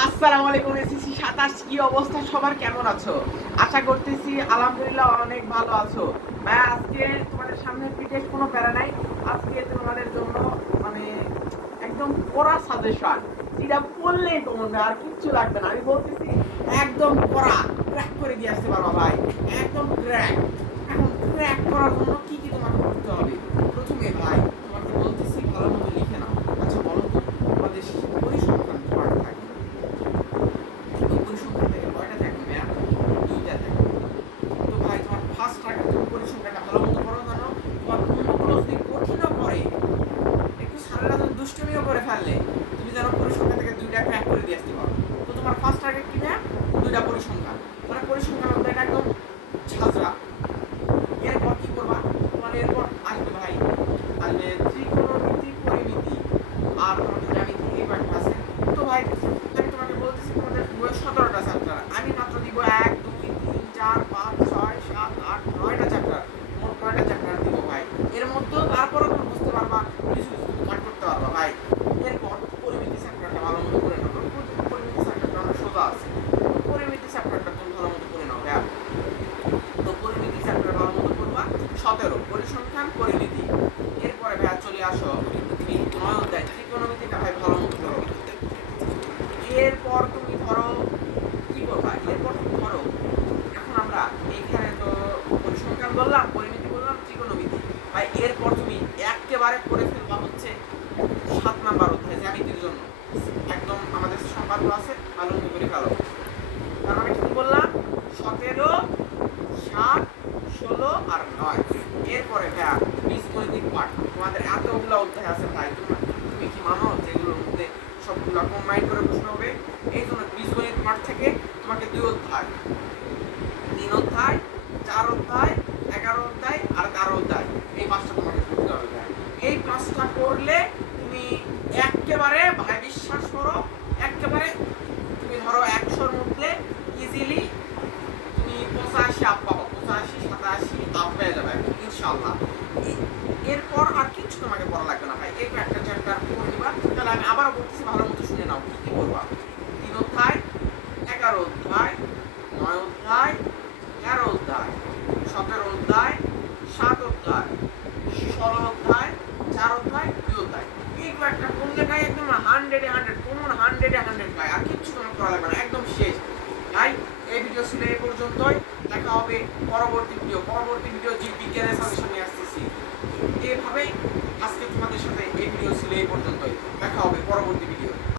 আসসালামু আলাইকুম এসিসি 27 কি অবস্থা সবার কেমন আছো? আশা করতেছি আলহামদুলিল্লাহ অনেক ভালো আছো। ভাই আজকে তোমাদের সামনে বিশেষ কোনো প্যারা নাই। আজকে তোমাদের জন্য মানে একদম কড়া সাজেশন। যেটা বললেই তোমাদের আর কিচ্ছু লাগবে না। আমি বলতেছি একদম কড়া ক্র্যাক করে দিয়ে আসতে পারবা ভাই। একদম ক্র্যাক। এখন ক্র্যাক করার জন্য কি কি তোমাকে করতে হবে? প্রথমে ভাই তোমাকে বলতেছি ভালো মতো লিখে নাও। আচ্ছা বলো তো তোমাদের পরিসংখ্যান পার্ট থাকে পরিসংখ্যান থেকে কয়টা থাকে ম্যাম? দুইটা থাকে। তো ভাই তোমার ফার্স্ট টার্গেট তুমি পরিসংখ্যানটা ভালো মতো করো জানো। তোমার অন্যগুলো যদি কঠিনও করে একটু সারাটা তুমি দুষ্টমিও করে ফেললে তুমি যেন পরিসংখ্যান থেকে দুইটা ক্র্যাক করে দিয়ে আসতে পারো। তো তোমার ফার্স্ট টার্গেট কি ম্যাম? দুইটা পরিসংখ্যান। মানে পরিসংখ্যান অধ্যায়টা একদম ঝাঁঝরা। এরপর কি করবা? তোমার এরপর আসবে ভাই আসবে ত্রিকোণমিতি পরিমিতি আর তোমাদের জ্যামিতি এই কয়েকটা আছে। তো ভাই আমি তোমাকে বলতেছি তোমাদের বয়স 17টা চ্যাপ্টার, আমি মাত্র দিব 1 2 3 4 5 6 7 8 9টা চ্যাপ্টার, মোট 9টা চ্যাপ্টার দিব ভাই। এর মধ্যেও তারপরে তুমি বুঝতে পারবা কিছু কিছু তুমি কাট করতে পারবা ভাই। এরপর পরিমিতি চ্যাপ্টারটা ভালো মতো করে নাও। পরিমিতি চ্যাপ্টারটা অনেক সোজা আছে। পরিমিতি চ্যাপ্টারটা তুমি ভালো মতো করে নাও ভাই। তো পরিমিতি চ্যাপ্টার ভালো মতো করবা। 17 পরিসংখ্যান পরিমিতি। এরপরে ভাই চলে আসো তুমি 9 অধ্যায় ত্রিকোণমিতিটা ভাই ভালো মতো করো। এরপর তুমি ধরো কি করবা? এরপর তুমি ধরো এখন আমরা এইখানে তো পরিসংখ্যান বললাম, পরিমিতি বললাম, ত্রিকোণমিতি। ভাই এরপর তুমি একেবারে করে ফেলবা হচ্ছে 7 নাম্বার অধ্যায় জ্যামিতির জন্য। একদম আমাদের সংখ্যাগুলো আছে ভালো মতো করে ফেলো। তার মানে কি বললাম? 17 7 16 আর 9। এরপরে ভাইয়া বীজগণিতিক পাঠ তোমাদের এতগুলো অধ্যায় আছে ভাই। তুমি কি মানো যেগুলোর মধ্যে সবগুলো কম্বাইন করে প্রশ্ন হবে? এই জন্য বীজগণিত পাঠ থেকে তোমাকে 2 অধ্যায় 3 অধ্যায় 4 অধ্যায় 11 অধ্যায় আর 13 অধ্যায় এই পাঁচটা তোমাকে পড়তে হবে ভাই। এই পাঁচটা পড়লে তুমি একেবারে ভাই বিশ্বাস করো একেবারে তুমি ধরো 100-র মধ্যে ইজিলি তুমি 85 আপ পাবো, 85 87 আপ পেয়ে যাবে ইনশাআল্লাহ। এরপর আর কিছু তোমাকে পড়া লাগবে না ভাই। এই একটা চ্যাপ্টার পড়ে নিবা। তাহলে আমি আবারও বলতেছি ভালো মতো শুনে নাও কি কি করবা। 3 অধ্যায় 11 অধ্যায় 9 অধ্যায় 13 অধ্যায় 17 অধ্যায় 7 অধ্যায় 16 অধ্যায় 4 অধ্যায় 2 অধ্যায়। এই কয়েকটা পড়লে ভাই একদম 100-100 কোন 100-100 ভাই। আর কিচ্ছু তোমার করা লাগবে না, একদম শেষ ভাই। এই ভিডিও ছিল এই পর্যন্তই। দেখা হবে পরবর্তী ভিডিও জীববিজ্ঞানের সাজেশন নিয়ে আসতেছি। এভাবেই আজকে তোমাদের সাথে এই ভিডিও ছিল এই পর্যন্তই। দেখা হবে পরবর্তী ভিডিও।